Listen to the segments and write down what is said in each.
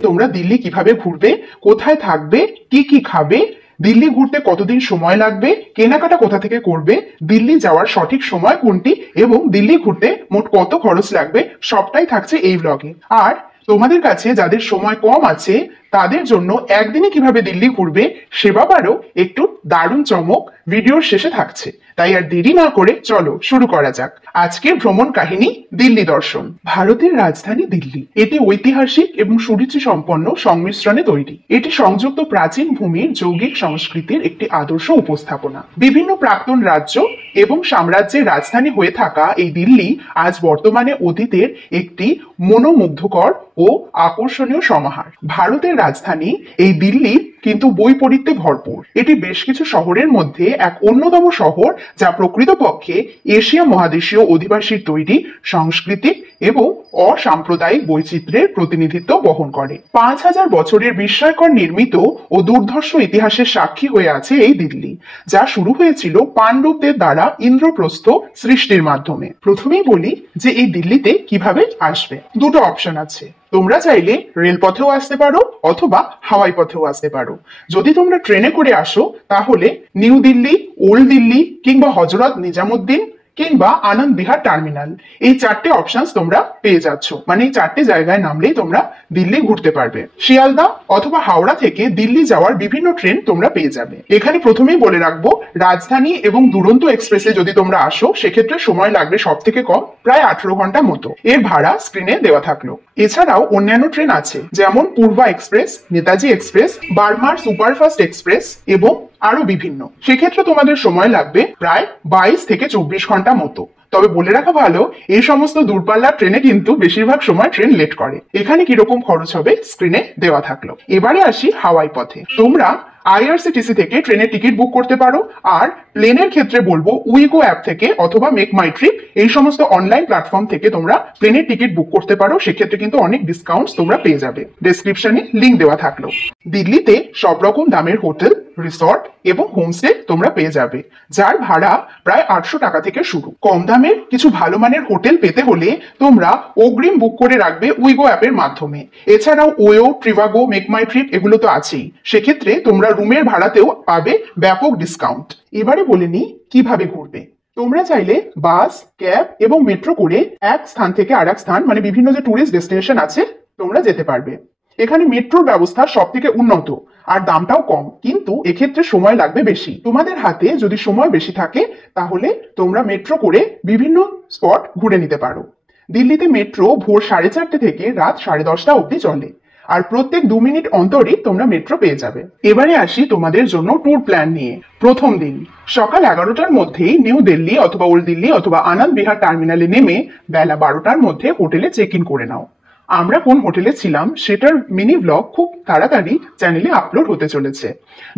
তোমরা দিল্লি কিভাবে ঘুরবে, কোথায় থাকবে, কি কি খাবে, দিল্লি ঘুরতে কতদিন সময় লাগবে, কেনাকাটা কোথা থেকে করবে, দিল্লি যাওয়ার সঠিক সময় কোনটি এবং দিল্লি ঘুরতে মোট কত খরচ লাগবে, সবটাই থাকছে এই ব্লগে। আর তোমাদের কাছে যাদের সময় কম আছে তাদের জন্য একদিনে কিভাবে দিল্লি ঘুরবে সে ব্যাপারেও একটু দারুণ চমক ভিডিওর শেষে থাকছে। তাই আর দেরি না করে চলো শুরু করা যাক আজকের ভ্রমণ কাহিনী দিল্লি দর্শন। ভারতের রাজধানী দিল্লি, এটি ঐতিহাসিক এবং সুরুচি সম্পন্ন সংমিশ্রণে তৈরি। এটি সংযুক্ত প্রাচীন ভূমির যৌগিক সংস্কৃতির একটি আদর্শ উপস্থাপনা। বিভিন্ন প্রাক্তন রাজ্য এবং সাম্রাজ্যের রাজধানী হয়ে থাকা এই দিল্লি আজ বর্তমানে অতীতের একটি মনোমুগ্ধকর ও আকর্ষণীয় সমাহার। ভারতের রাজধানী এই দিল্লি কিন্তু বৈপরীত্যে ভরপুর। এটি বেশ কিছু শহরের মধ্যে এক অন্যতম শহর যা প্রকৃতপক্ষে এশিয়া মহাদেশীয় অধিবাসীর তৈরি সাংস্কৃতিক এবং অসাম্প্রদায়িক বৈচিত্র্যের প্রতিনিধিত্ব বহন করে। 5000 বছরের বিস্ময়কর নির্মিত ও দুর্ধর্ষ ইতিহাসের সাক্ষী হয়ে আছে এই দিল্লি, যা শুরু হয়েছিল পাণ্ডবদের দ্বারা ইন্দ্রপ্রস্থ সৃষ্টির মাধ্যমে। প্রথমেই বলি যে এই দিল্লিতে কিভাবে আসবে। দুটো অপশন আছে, তোমরা চাইলে রেলপথেও আসতে পারো অথবা হাওয়াই পথেও আসতে পারো। যদি তোমরা ট্রেনে করে আসো তাহলে নিউ দিল্লি, ওল্ড দিল্লি কিংবা হজরত নিজামুদ্দিন কিংবা আনন্দ বিহার টার্মিনাল, এই চারটে অপশনস তোমরা পেয়ে যাচ্ছ। মানে এই চারটে জায়গায় নামলেই তোমরা দিল্লি ঘুরতে পারবে। শিয়ালদা অথবা হাওড়া থেকে দিল্লি যাওয়ার বিভিন্ন ট্রেন তোমরা পেয়ে যাবে। এখানে প্রথমেই বলে রাখবো, রাজধানী এবং দুরন্ত এক্সপ্রেসে যদি তোমরা আসো সেক্ষেত্রে সময় লাগবে সব থেকে কম প্রায় 18 ঘন্টা মতো। এর ভাড়া স্ক্রিনে দেওয়া থাকলো। এছাড়াও অন্যান্য ট্রেন আছে যেমন পূর্বা এক্সপ্রেস, নেতাজি এক্সপ্রেস, বার্মার সুপারফাস্ট এক্সপ্রেস এবং আরো বিভিন্ন। সেক্ষেত্রে তোমাদের সময় লাগবে প্রায় 22 থেকে 24 ঘন্টা মতো। তবে বলে রাখা ভালো, এই সমস্ত দূরপাল্লার ট্রেনে কিন্তু বেশিরভাগ সময় ট্রেন লেট করে। এখানে কিরকম খরচ হবে স্ক্রিনে দেওয়া থাকলো। এবারে আসি হাওয়াই পথে। তোমরা আইআরসিটিসি থেকে ট্রেনের টিকিট বুক করতে পারো। আর প্লেনের ক্ষেত্রে বলবো উইগো অ্যাপ থেকে অথবা মেক মাই ট্রিপ, এই সমস্ত অনলাইন প্ল্যাটফর্ম থেকে তোমরা প্লেনের টিকিট বুক করতে পারো। সেক্ষেত্রে কিন্তু অনেক ডিসকাউন্টস তোমরা পেয়ে যাবে। ডেসক্রিপশনে লিংক দেওয়া থাকলো। দিল্লিতে সব রকম দামের হোটেল, রিসর্ট এবং হোমস্টে তোমরা পেয়ে যাবে, যার ভাড়া প্রায় 800 টাকা থেকে শুরু। কম দামের কিছু ভালো মানের হোটেল পেতে হলে তোমরা অগ্রিম বুক করে রাখবে উইগো অ্যাপের মাধ্যমে। এছাড়াও ওয়ো, ট্রিভাগো, মেক মাই ট্রিপ এগুলো তো আছেই। সেক্ষেত্রে তোমরা রুমের ভাড়াতেও পাবে ব্যাপক ডিসকাউন্ট। এবারে বলে নি কিভাবে ঘুরবে। তোমরা চাইলে বাস, ক্যাব এবং মেট্রো করে এক স্থান থেকে আর এক স্থান, মানে বিভিন্ন যে টুরিস্ট ডেস্টিনেশন আছে তোমরা যেতে পারবে। এখানে মেট্রোর ব্যবস্থা সব থেকে উন্নত আর দামটাও কম, কিন্তু এক্ষেত্রে সময় লাগবে বেশি। তোমাদের হাতে যদি সময় বেশি থাকে তাহলে তোমরা মেট্রো করে বিভিন্ন স্পট ঘুরে নিতে পারো। দিল্লিতে মেট্রো ভোর 4:30 থেকে রাত 10:30 অবধি চলে, আর প্রত্যেক 2 মিনিট অন্তরই তোমরা মেট্রো পেয়ে যাবে। এবারে আসি তোমাদের জন্য ট্যুর প্ল্যান নিয়ে। প্রথম দিন সকাল 11টার মধ্যেই নিউ দিল্লি অথবা ওল্ড দিল্লি অথবা আনন্দ বিহার টার্মিনালে নেমে বেলা 12টার মধ্যে হোটেলে চেক ইন করে নাও। আমরা কোন হোটেলে ছিলাম সেটার মিনি ব্লগ খুব তাড়াতাড়ি চ্যানেলে আপলোড হতে চলেছে।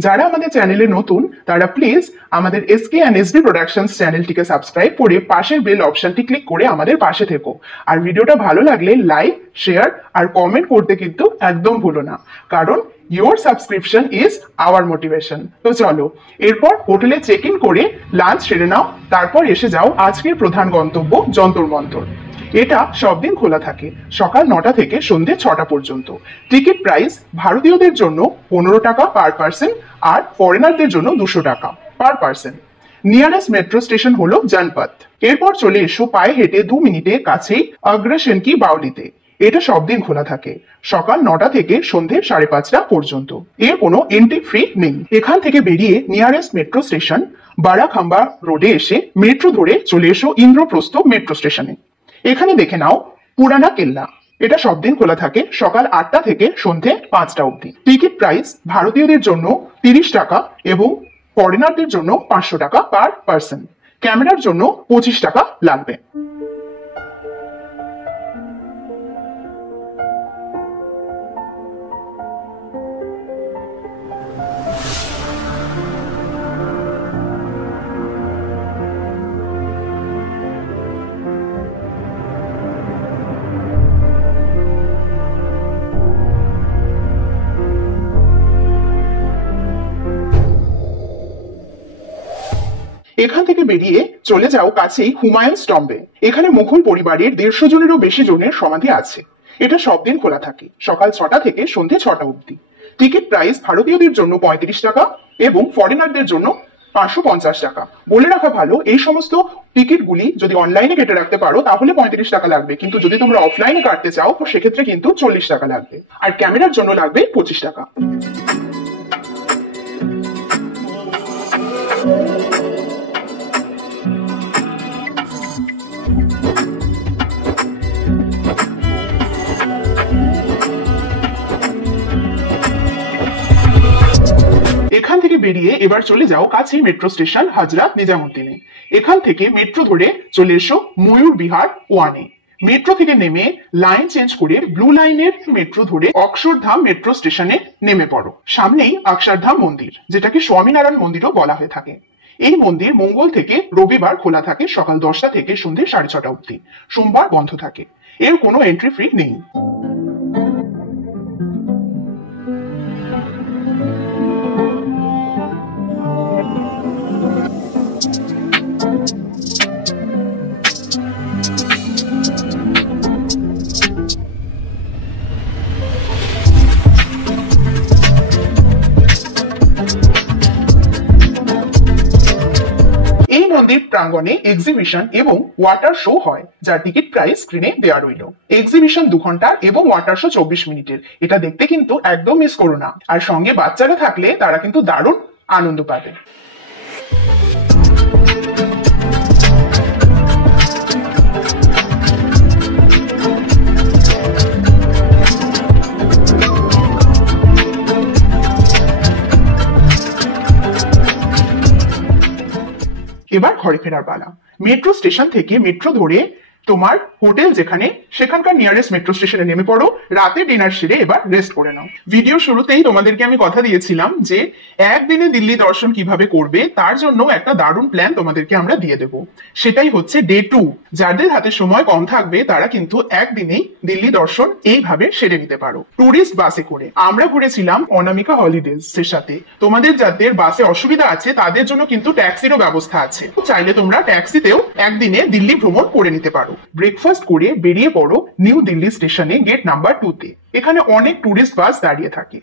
যারা আমাদের চ্যানেলে নতুন তারা প্লিজ আমাদের এসকে এন্ড এসবি প্রোডাকশনস চ্যানেলটিকে সাবস্ক্রাইব করে পাশের বেল অপশনটি ক্লিক করে আমাদের পাশে থেকো। আর ভিডিওটা ভালো লাগলে লাইক, শেয়ার আর কমেন্ট করতে কিন্তু একদম ভুলো না, কারণ your subscription is our motivation. তো চলো এরপর হোটেলে চেক ইন করে লাঞ্চ সেরে নাও, তারপর এসে যাও আজকের প্রধান গন্তব্য যন্তর মন্তর। এটা সব দিন খোলা থাকে, সকাল 9টা থেকে সন্ধ্যে 6টা পর্যন্ত। টিকিট প্রাইস ভারতীয়দের জন্য 15 টাকা পার পার্সন আর ফরেনারদের জন্য 200 টাকা per person. Nearest metro station হলো জনপথ। এরপর চলে এসো পায়ে হেঁটে 2 মিনিটে কাছেই অগ্রসেন কি বাউলিতে। এটা সব দিন খোলা থাকে, সকাল 9টা থেকে সন্ধ্যে 5:30 পর্যন্ত। এর কোনো এন্ট্রি ফি নেই। এখান থেকে বেরিয়ে নিয়ারেস্ট মেট্রো স্টেশন বারাখাম্বা রোডে এসে মেট্রো ধরে চলে এসো ইন্দ্রপ্রস্থ মেট্রো স্টেশনে। এখানে দেখে নাও পুরানা কেল্লা। এটা সব দিন খোলা থাকে, সকাল 8টা থেকে সন্ধ্যে 5টা অবধি। টিকিট প্রাইস ভারতীয়দের জন্য 30 টাকা এবং ফরেনারদের জন্য 500 টাকা পার পার্সন। ক্যামেরার জন্য 25 টাকা লাগবে। এখান থেকে বেরিয়ে চলে যাও কাছেই হুমায়ুন টম্বে। এখানে মুঘল পরিবারের 150 জনেরও বেশি জনের সমাধি আছে। এটা সব দিন খোলা থাকে, সকাল 6টা থেকে সন্ধে 6টা অবধি। টিকিট প্রাইস ভারতীয়দের জন্য 35 টাকা এবং ফরেনারদের জন্য 550 টাকা। বলে রাখা ভালো, এই সমস্ত টিকিটগুলি যদি অনলাইনে কেটে রাখতে পারো তাহলে 35 টাকা লাগবে, কিন্তু যদি তোমরা অফলাইনে কাটতে চাও তো সেক্ষেত্রে কিন্তু 40 টাকা লাগবে, আর ক্যামেরার জন্য লাগবে 25 টাকা। এখান থেকে বেরিয়ে এবার চলে যাও কাছেই মেট্রো স্টেশন হজরত নিজামুদ্দিনে। এখান থেকে মেট্রো ধরে চলে এসো ময়ূর বিহার 1-এ। মেট্রো থেকে নেমে লাইন চেঞ্জ করে ব্লু লাইনের মেট্রো ধরে অক্ষরধাম মেট্রো স্টেশনে নেমে পড়ো। সামনেই অক্ষরধাম মন্দির, যেটাকে স্বামীনারায়ণ মন্দিরও বলা হয়ে থাকে। এই মন্দির মঙ্গল থেকে রবিবার খোলা থাকে সকাল 10টা থেকে সন্ধ্যে 6:30 অবধি, সোমবার বন্ধ থাকে। এর কোনো এন্ট্রি ফি নেই। এই মন্দির প্রাঙ্গণে এক্সিবিশন এবং ওয়াটার শো হয়, যার টিকিট প্রাইস স্ক্রিনে দেওয়া রইল। এক্সিবিশন 2 ঘন্টার এবং ওয়াটার শো 24 মিনিটের। এটা দেখতে কিন্তু একদম মিস করো না, আর সঙ্গে বাচ্চারা থাকলে তারা কিন্তু দারুণ আনন্দ পাবে। এবার ঘরে ফেরার পালা। মেট্রো স্টেশন থেকে মেট্রো ধরে তোমার হোটেল যেখানে সেখানকার নিয়ারেস্ট মেট্রো স্টেশনে নেমে পড়ো। রাতে ডিনার সেরে এবার রেস্ট করে নাও। ভিডিও শুরুতেই তোমাদেরকে আমি কথা দিয়েছিলাম যে একদিনে দিল্লি দর্শন কিভাবে করবে তার জন্য একটা দারুণ প্ল্যান তোমাদেরকে আমরা দিয়ে দেব। সেটাই হচ্ছে ডে 2। যাদের হাতে সময় কম থাকবে তারা কিন্তু একদিনেই দিল্লি দর্শন এইভাবে সেরে নিতে পারো টুরিস্ট বাসে করে। আমরা ঘুরেছিলাম অনামিকা হলিডেজ এর সাথে। তোমাদের যাদের বাসে অসুবিধা আছে তাদের জন্য কিন্তু ট্যাক্সিরও ব্যবস্থা আছে, চাইলে তোমরা ট্যাক্সিতেও একদিনে দিল্লি ভ্রমণ করে নিতে পারো। ব্রেকফাস্ট করে বেরিয়ে পড়ো নিউ দিল্লি স্টেশনে গেট নাম্বার 2-তে। এখানে অনেক টুরিস্ট বাস দাঁড়িয়ে থাকে,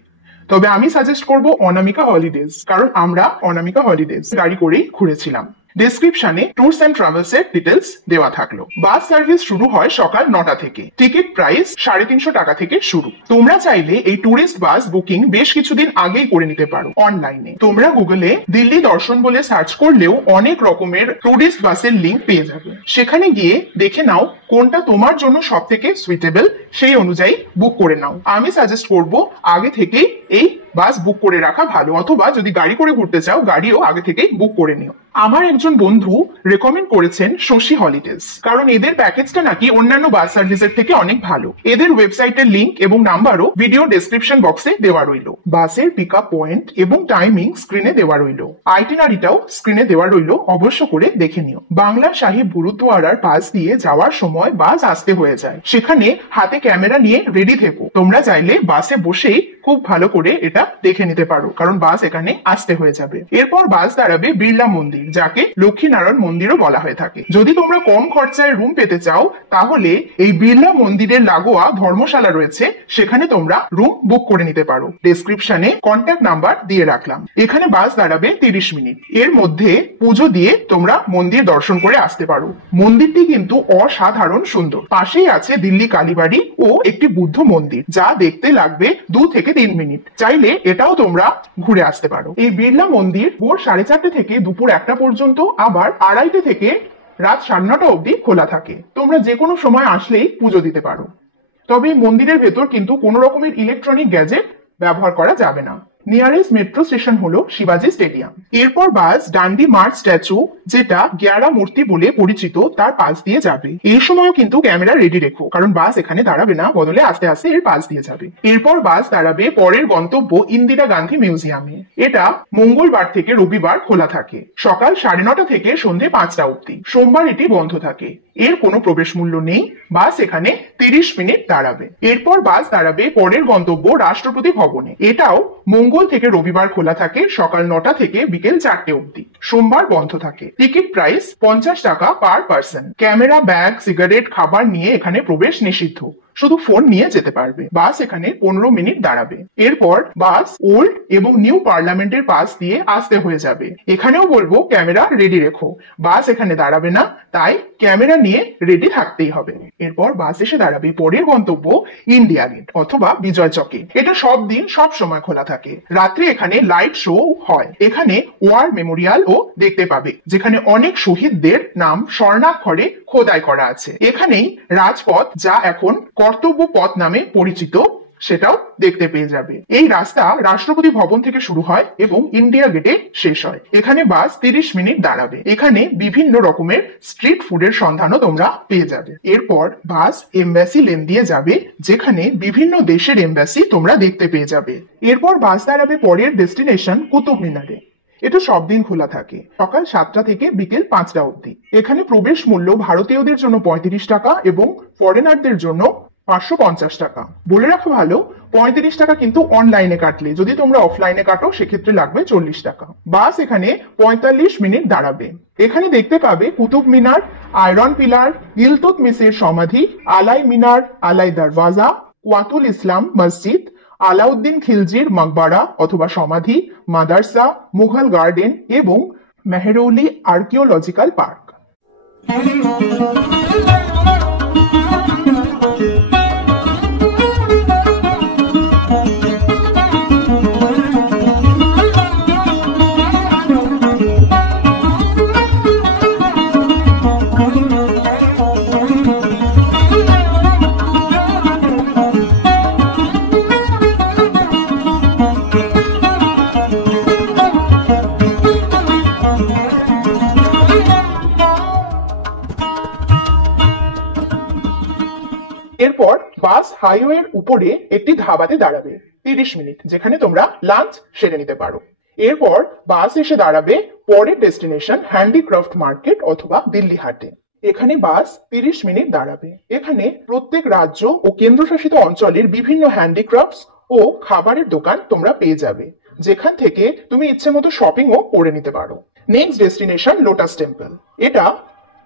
তবে আমি সাজেস্ট করব অনামিকা হলিডেজ, কারণ আমরা অনামিকা হলিডেজ গাড়ি করেই ঘুরেছিলাম। ডেসক্রিপশনে ট্যুরস এন্ড ট্রাভেলস এর ডিটেলস দেওয়া থাকলো। বাস সার্ভিস শুরু হয় সকাল 9টা থেকে। টিকিট প্রাইস 350 টাকা থেকে শুরু। তোমরা চাইলে এই টুরিস্ট বাস বুকিং বেশ কিছুদিন আগেই করে নিতে পারো অনলাইনে। তোমরা গুগলে দিল্লি দর্শন বলে সার্চ করলেও অনেক রকমের টুরিস্ট বাসের লিঙ্ক পেয়ে যাবে। সেখানে গিয়ে দেখে নাও কোনটা তোমার জন্য সব থেকে সুইটেবল, সেই অনুযায়ী বুক করে নাও। আমি সাজেস্ট করব আগে থেকেই এই বাস বুক করে রাখা ভালো, অথবা যদি গাড়ি করে ঘুরতে চাও গাড়িও আগে থেকেই বুক করে নিও। আমার একজন বন্ধু রেকমেন্ড করেছেন শশী হলিডেজ, কারণ এদের প্যাকেজটা নাকি অন্যান্য বাস সার্ভিসের থেকে অনেক ভালো। এদের ওয়েবসাইটের লিংক এবং নাম্বারও ভিডিও ডেসক্রিপশন বক্সে দেওয়া রইল। বাসের পিকআপ পয়েন্ট এবং টাইমিং স্ক্রিনে দেওয়া রইল। আইটিনারিটাও স্ক্রিনে দেওয়া রইল, অবশ্য করে দেখে নিও। বাংলা সাহিব গুরুদ্বারার পাশ দিয়ে যাওয়ার সময় বাস আসতে হয়ে যায়, সেখানে হাতে ক্যামেরা নিয়ে রেডি থেকো। তোমরা চাইলে বাসে বসেই খুব ভালো করে এটা দেখে নিতে পারো, কারণ বাস এখানে আসতে হয়ে যাবে। এরপর বাস দাঁড়াবে বিড়লা মন্দির, যাকে লক্ষ্মীনারায়ণ মন্দিরও বলা হয়ে থাকে। যদি তোমরা কম খরচায় রুম পেতে চাও তাহলে এই বিড়লা মন্দিরের লাগোয়া ধর্মশালা রয়েছে, সেখানে তোমরা রুম বুক করে নিতে পারো। ডেসক্রিপশনে কন্ট্যাক্ট নাম্বার দিয়ে রাখলাম। এখানে বাস দাঁড়াবে 30 মিনিট। এর মধ্যে পুজো দিয়ে তোমরা মন্দির দর্শন করে আসতে পারো। মন্দিরটি কিন্তু অসাধারণ সুন্দর। পাশেই আছে দিল্লি কালীবাড়ি ও একটি বুদ্ধ মন্দির, যা দেখতে লাগবে 2 থেকে 3 মিনিট। চাইলে এটাও তোমরা ঘুরে আসতে পারো। এই বিড়লা মন্দির ভোর 4:30 থেকে দুপুর 1টা পর্যন্ত, আবার 2:30 থেকে রাত 9:30 অবধি খোলা থাকে। তোমরা যে কোনো সময় আসলেই পুজো দিতে পারো। তবে মন্দিরের ভেতর কিন্তু কোনো রকমের ইলেকট্রনিক গ্যাজেট ব্যবহার করা যাবে না। নিয়ারেস্ট মেট্রো স্টেশন হলো শিবাজি স্টেডিয়াম। এরপর বাস ডান্ডি মার্চ স্ট্যাচু, যেটা গ্যারা মূর্তি বলে পরিচিত, তার পাশ দিয়ে যাবে। এই সময়ও কিন্তু ক্যামেরা রেডি রেখো, কারণ বাস এখানে দাঁড়াবে না, বদলে আস্তে আস্তে এর পাশ দিয়ে যাবে। এরপর বাস দাঁড়াবে পরের গন্তব্য ইন্দিরা গান্ধী মিউজিয়ামে। এটা মঙ্গলবার থেকে রবিবার খোলা থাকে, সকাল 9:30 থেকে সন্ধ্যে 5টা অবধি। সোমবার এটি বন্ধ থাকে। এর কোনো প্রবেশ মূল্য নেই। বাস এখানে 30 মিনিট দাঁড়াবে। এরপর বাস দাঁড়াবে পরের গন্তব্য রাষ্ট্রপতি ভবনে। এটাও মঙ্গল থেকে রবিবার খোলা থাকে, সকাল 9টা থেকে বিকেল 4টে অবধি। সোমবার বন্ধ থাকে। টিকিট প্রাইস 50 টাকা per person. Camera, bag, cigarette, খাবার নিয়ে এখানে প্রবেশ নিষিদ্ধ। শুধু ফোন নিয়ে যেতে পারবে। বাস এখানে 15 মিনিট দাঁড়াবে। এরপর বাস ওল্ড এবং নিউ পার্লামেন্টের পাশ দিয়ে আসতে হয়ে যাবে। এখানেও বলবো ক্যামেরা রেডি রেখো। বাস এখানে দাঁড়াবে না, তাই ক্যামেরা নিয়ে রেডি থাকতেই হবে। এরপর বাস এসে দাঁড়াবে পরের গন্তব্য ইন্ডিয়া গেট অথবা বিজয় চকে। এটা সব দিন সব সময় খোলা থাকে। রাত্রে এখানে লাইট শো হয়। এখানে ওয়ার মেমোরিয়াল ও দেখতে পাবে, যেখানে অনেক শহীদদের নাম স্বর্ণাক্ষরে খোদাই করা আছে। এখানেই রাজপথ, যা এখন কর্তব্য পথ নামে পরিচিত, সেটাও দেখতে পেয়ে যাবে। এই রাস্তা রাষ্ট্রপতি ভবন থেকে শুরু হয় এবং ইন্ডিয়া গেটে শেষ হয়। এখানে বাস 30 মিনিট দাঁড়াবে। এখানে বিভিন্ন রকমের স্ট্রিট ফুডের সন্ধানও তোমরা পেয়ে যাবে। এরপর বাস এমবাসি লেন দিয়ে যাবে, যেখানে বিভিন্ন দেশের এমবাসি তোমরা দেখতে পেয়ে যাবে। এরপর বাস দাঁড়াবে পরের ডেস্টিনেশন কুতুব মিনারে। এটা সব দিন খোলা থাকে, সকাল 7টা থেকে বিকেল 5টা অবধি। এখানে প্রবেশ মূল্য ভারতীয়দের জন্য 35 টাকা এবং ফরেনারদের জন্য 550 টাকা। বলে রাখা ভালো, 35 টাকা কিন্তু অনলাইনে কাটলে, যদি তোমরা অফলাইনে কাটো সেক্ষেত্রে লাগবে 40 টাকা। বাস এখানে 45 মিনিট দাঁড়াবে। এখানে দেখতে পাবে কুতুব মিনার, আয়রন পিলার, ইলতুৎমিশের সমাধি, আলাই মিনার, আলাই দরওয়াজা, ওয়াতুল ইসলাম মসজিদ, আলাউদ্দিন খিলজির মকবরা অথবা সমাধি, মাদারসা, মুঘল গার্ডেন এবং মেহরৌলি আর্কিওলজিক্যাল পার্ক। এরপর বাস হাইওয়ের উপরে একটি ধাবাতে দাঁড়াবে 30 মিনিট, যেখানে তোমরা লাঞ্চ সেরে নিতে পারো। এরপর বাস এসে দাঁড়াবে পরের ডেস্টিনেশন হ্যান্ডিক্রাফট মার্কেট অথবা দিল্লি হাটে। এখানে বাস 30 মিনিট দাঁড়াবে। এখানে প্রত্যেক রাজ্য ও কেন্দ্রশাসিত অঞ্চলের বিভিন্ন হ্যান্ডিক্রাফটস ও খাবারের দোকান তোমরা পেয়ে যাবে, যেখান থেকে তুমি ইচ্ছে মতো শপিংও করে নিতে পারো। Next destination lotus temple. এটা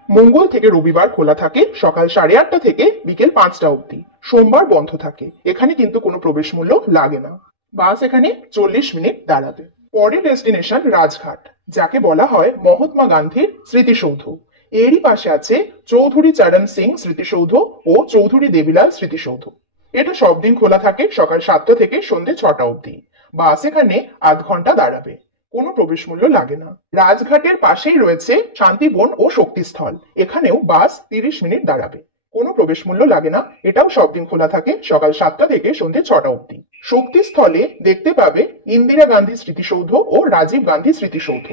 মঙ্গল থেকে রবিবার খোলা থাকে, সকাল 8:30 থেকে বিকেল 5টা অবধি। সোমবার বন্ধ থাকে। এখানে কিন্তু কোনো প্রবেশ মূল্য লাগে না। বাস এখানে 40 মিনিট দাঁড়াবে। পরের ডেস্টিনেশন রাজঘাট, যাকে বলা হয় মহাত্মা গান্ধীর স্মৃতিসৌধ। এরই পাশে আছে চৌধুরী চরণ সিং স্মৃতিসৌধ ও চৌধুরী দেবিলাল স্মৃতিসৌধ। এটা সব দিন খোলা থাকে, সকাল 7টা থেকে সন্ধ্যে 6টা অবধি। বাস এখানে আধ ঘন্টা দাঁড়াবে। কোনো প্রবেশ মূল্য লাগে না। রাজঘাটের পাশেই রয়েছে শান্তিবন ও শক্তিস্থল। এখানেও বাস 30 মিনিট দাঁড়াবে। কোনো প্রবেশ মূল্য লাগে না। এটাও সব দিন খোলা থাকে, সকাল 7টা থেকে সন্ধ্যে 6টা অবধি। শক্তিস্থলে দেখতে পাবে ইন্দিরা গান্ধী স্মৃতিসৌধ ও রাজীব গান্ধী স্মৃতিসৌধ।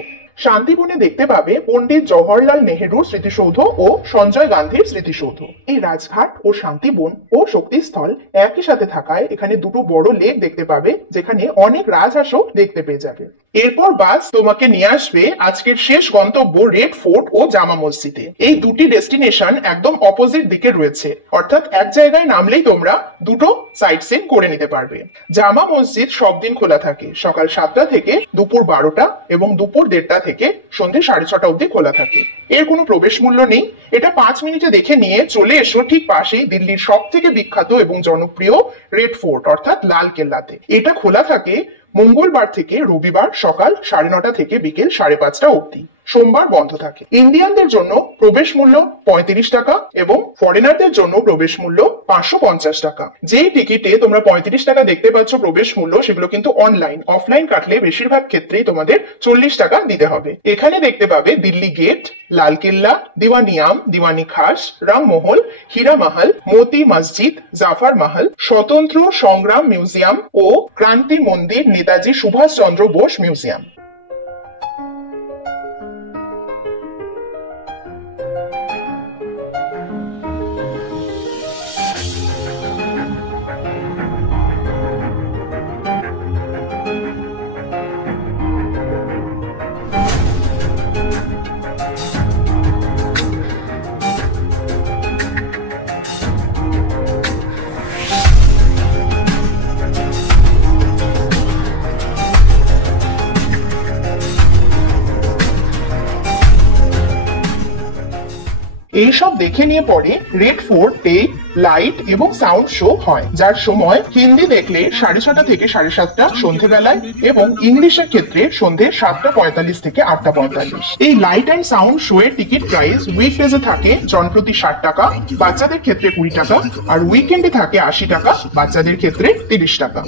শান্তিবনে দেখতে পাবে পণ্ডিত জওহরলাল নেহেরুর স্মৃতিসৌধ ও সঞ্জয় গান্ধীর স্মৃতিসৌধ। এই রাজঘাট ও শান্তিবন ও শক্তিস্থল একই সাথে থাকায় এখানে দুটো বড় লেক দেখতে পাবে, যেখানে অনেক রাজহাঁসও দেখতে পেয়ে যাবে। এরপর বাস তোমাকে নিয়ে আসবে আজকের শেষ গন্তব্য রেড ফোর্ট ও জামা মসজিদে। এই দুটি ডেস্টিনেশন একদম অপোজিট দিকে রয়েছে, অর্থাৎ এক জায়গায় নামলেই তোমরা দুটো সাইট সিন করে নিতে পারবে। জামা মসজিদ সব দিন খোলা থাকে, সকাল 7টা থেকে দুপুর 12টা এবং দুপুর 1:30 থেকে সন্ধ্যে 6:30 অবধি খোলা থাকে। এর কোনো প্রবেশ মূল্য নেই। এটা 5 মিনিটে দেখে নিয়ে চলে এসো ঠিক পাশেই দিল্লির সব থেকে বিখ্যাত এবং জনপ্রিয় রেড ফোর্ট অর্থাৎ লাল কেল্লাতে। এটা খোলা থাকে মঙ্গলবার থেকে রবিবার সকাল 9:30 থেকে বিকেল 5:30 অবধি। সোমবার বন্ধ থাকে। ইন্ডিয়ানদের জন্য প্রবেশ মূল্য 35 টাকা এবং ফরেনারদের জন্য প্রবেশ মূল্য 550 টাকা। যেই টিকিটে তোমরা 35 টাকা দেখতে পাচ্ছ প্রবেশ মূল্য, সেগুলো কিন্তু অনলাইন। অফলাইন কাটলে বেশিরভাগ ক্ষেত্রেই তোমাদের 40 টাকা দিতে হবে। এখানে দেখতে পাবে দিল্লি গেট, লাল কেল্লা, দিওয়ানিয়াম, দিওয়ানি খাস, রামমহল, হীরা মহল, মোতি মসজিদ, জাফর মহল, স্বতন্ত্র সংগ্রাম মিউজিয়াম ও ক্রান্তি মন্দির, নেতাজি সুভাষ চন্দ্র বোস মিউজিয়াম। এইসব দেখে নিয়ে পরে রেড ফোর্টে লাইট এবং সাউন্ড শো হয়, যার সময় হিন্দি দেখলে 6:30 থেকে 7:30 সন্ধ্যেবেলায় এবং ইংলিশের ক্ষেত্রে সন্ধ্যে 7:45 থেকে 8:45। এই লাইট অ্যান্ড সাউন্ড শো এর টিকিট প্রাইস উইকডেজে থাকে জনপ্রতি 60 টাকা, বাচ্চাদের ক্ষেত্রে 20 টাকা, আর উইকেন্ডে থাকে 80 টাকা, বাচ্চাদের ক্ষেত্রে 30 টাকা।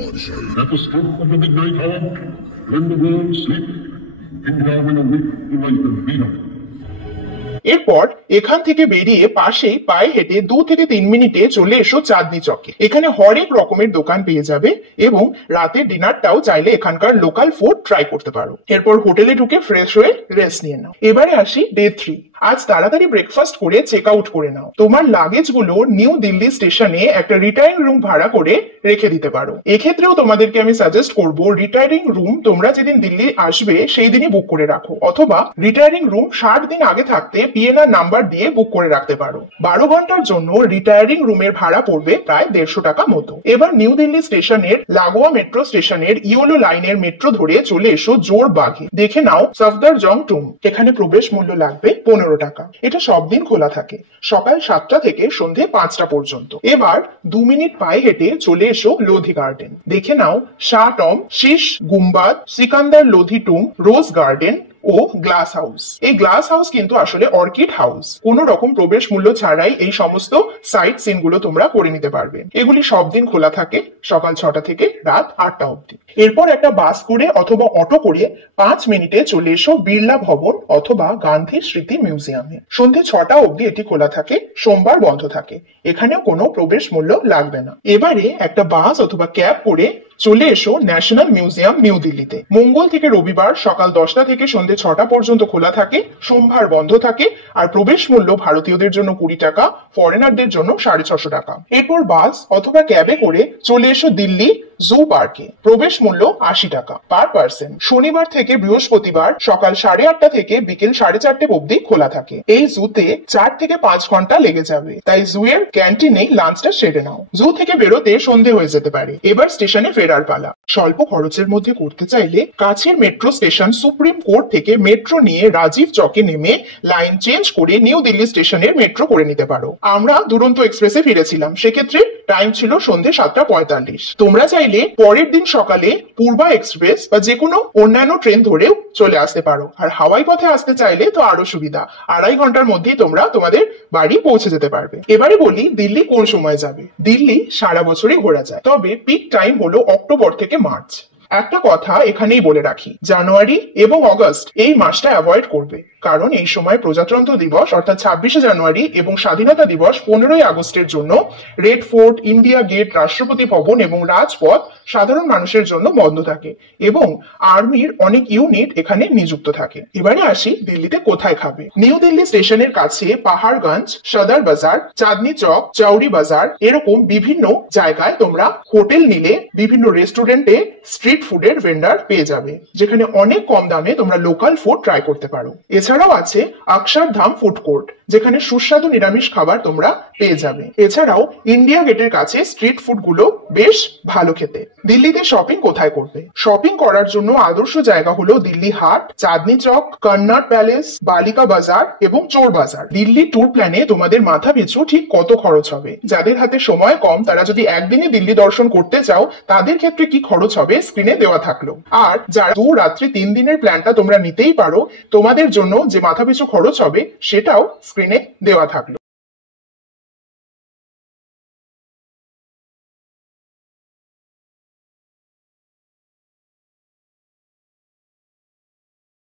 এরপর এখান থেকে বেরিয়ে পাশেই পায়ে হেঁটে 2 থেকে 3 মিনিটে চলে এসো চাঁদনি চকে। এখানে হরেক রকমের দোকান পেয়ে যাবে এবং রাতের ডিনারটাও চাইলে এখানকার লোকাল ফুড ট্রাই করতে পারো। এরপর হোটেলে ঢুকে ফ্রেশ হয়ে রেস্ট নিয়ে নাও। এবারে আসি ডে 3। আজ তাড়াতাড়ি ব্রেকফাস্ট করে চেক আউট করে নাও। তোমার লাগেজ গুলো নিউ দিল্লি স্টেশনে একটা রিটায়ারিং রুম ভাড়া করে রেখে দিতে পারো। এক্ষেত্রেও তোমাদেরকে আমি সাজেস্ট করব রিটায়ারিং রুম তোমরা যেদিন দিল্লি আসবে সেই দিনই বুক করে রাখো, অথবা রিটায়ারিং রুম 60 দিন আগে থাকতে পিএনআর নাম্বার দিয়ে বুক করে রাখতে পারো। 12 ঘন্টার জন্য রিটায়ারিং রুমের ভাড়া পড়বে প্রায় 150 টাকা মতো। এবার নিউ দিল্লি স্টেশনের লাগোয়া মেট্রো স্টেশনের ইয়েলো লাইনের মেট্রো ধরে চলে এসো জোরবাগে। দেখে নাও সফদরজং টুম। এখানে প্রবেশ মূল্য লাগবে 15 টাকা। এটা সব দিন খোলা থাকে, সকাল 7টা থেকে সন্ধে 5টা পর্যন্ত। এবার 2 মিনিট পায়ে হেঁটে চলে এসো লোধি গার্ডেন। দেখে নাও শাহ টম, শীশ গুম্বাদ, সিকান্দার লোধি টুম, রোজ গার্ডেন ও গ্লাস হাউস। এই গ্লাস হাউস কিন্তু আসলে অর্কিড হাউস। কোনো রকম প্রবেশ মূল্য ছাড়াই এই সমস্ত সাইট সিন গুলো তোমরা করে নিতে পারবে। এগুলি সব দিন খোলা থাকে সকাল 6টা থেকে রাত 8টা অবধি। এরপর একটা বাস করে অথবা অটো করে 5 মিনিটে চলে এসো বিড়লা ভবন অথবা গান্ধী স্মৃতি মিউজিয়ামে। সন্ধে 6টা অবধি এটি খোলা থাকে, সোমবার বন্ধ থাকে। এখানেও কোনো প্রবেশ মূল্য লাগবে না। এবারে একটা বাস অথবা ক্যাব করে চলে এসো ন্যাশনাল মিউজিয়াম নিউ দিল্লিতে। মঙ্গল থেকে রবিবার সকাল 10টা থেকে সন্ধে 6টা পর্যন্ত খোলা থাকে, সোমবার বন্ধ থাকে। আর প্রবেশ মূল্য ভারতীয়দের জন্য 20 টাকা, ফরেনারদের জন্য 650 টাকা। এরপর বাস অথবা ক্যাবে করে চলে এসো দিল্লি জু পার্কে। প্রবেশ মূল্য 80 টাকা পার পার্সন। শনিবার থেকে বৃহস্পতিবার সকাল 8:30 থেকে বিকেল 4:30 অবধি খোলা থাকে। এই জুতে 4 থেকে 5 ঘন্টা লেগে যাবে, তাই জু এর ক্যান্টিনে লাঞ্চটা সেরে নাও। জু থেকে বেরোতে সন্ধে হয়ে যেতে পারে। এবার স্টেশনে ফেরার পালা। স্বল্প খরচের মধ্যে করতে চাইলে কাছের মেট্রো স্টেশন সুপ্রিম কোর্ট থেকে মেট্রো নিয়ে রাজীব চকে নেমে লাইন চেঞ্জ করে নিউ দিল্লি স্টেশনের মেট্রো করে নিতে পারো। আমরা দুরন্ত এক্সপ্রেসে ফিরেছিলাম, সেক্ষেত্রে টাইম ছিল সন্ধে 7:45। তোমরা চাইলে পরের দিন সকালে পূর্বা এক্সপ্রেস বা যে কোনো অন্যান্য ট্রেন ধরেও চলে আসতে পারো। আর হাওয়াই পথে আসতে চাইলে তো আরো সুবিধা, 2.5 ঘন্টার মধ্যেই তোমরা তোমাদের বাড়ি পৌঁছে যেতে পারবে। এবারে বলি দিল্লি কোন সময় যাবে। দিল্লি সারা বছরই ঘোরা যায়, তবে পিক টাইম হলো অক্টোবর থেকে মার্চ। একটা কথা এখানেই বলে রাখি, জানুয়ারি এবং অগস্ট এই মাসটা অ্যাভয়েড করবে, কারণ এই সময় প্রজাতন্ত্র দিবস অর্থাৎ 26শে জানুয়ারি এবং স্বাধীনতা দিবস 15ই আগস্টের জন্য রেড ফোর্ট, ইন্ডিয়া গেট, রাষ্ট্রপতি ভবন এবং রাজপথ সাধারণ মানুষের জন্য বন্ধ থাকে এবং আর্মির অনেক ইউনিট এখানে নিযুক্ত থাকে। এবারে আসি দিল্লিতে কোথায় খাবে। নিউ দিল্লি স্টেশনের কাছে পাহাড়গঞ্জ, সদর বাজার, চাঁদনি চক, চৌরি বাজার এরকম বিভিন্ন জায়গায় তোমরা হোটেল নিলে বিভিন্ন রেস্টুরেন্টে স্ট্রিট ফুডের ভেন্ডার পেয়ে যাবে, যেখানে অনেক কম দামে তোমরা লোকাল ফুড ট্রাই করতে পারো। এছাড়াও আছে অক্ষরধাম ফুড কোর্ট, যেখানে সুস্বাদু নিরামিষ খাবার তোমরা পেয়ে যাবে। এছাড়াও ইন্ডিয়া গেটের কাছে স্ট্রিট ফুড গুলো বেশ ভালো খেতে। দিল্লিতে শপিং কোথায় করবে। শপিং করার জন্য আদর্শ জায়গা হলো দিল্লি হাট, চাঁদনি চক, কন্নট প্যালেস, বালিকা বাজার এবং চোর বাজার। দিল্লি ট্যুর প্ল্যানে তোমাদের মাথা পিছু ঠিক কত খরচ হবে। যাদের হাতে সময় কম তারা যদি একদিনে দিল্লি দর্শন করতে চাও তাদের ক্ষেত্রে কি খরচ হবে স্ক্রিনে দেওয়া থাকলো। আর যারা 2 রাত্রি 3 দিনের প্ল্যানটা তোমরা নিতেই পারো, তোমাদের জন্য যে মাথা পিছু খরচ হবে সেটাও স্ক্রিনে দেওয়া থাকলো।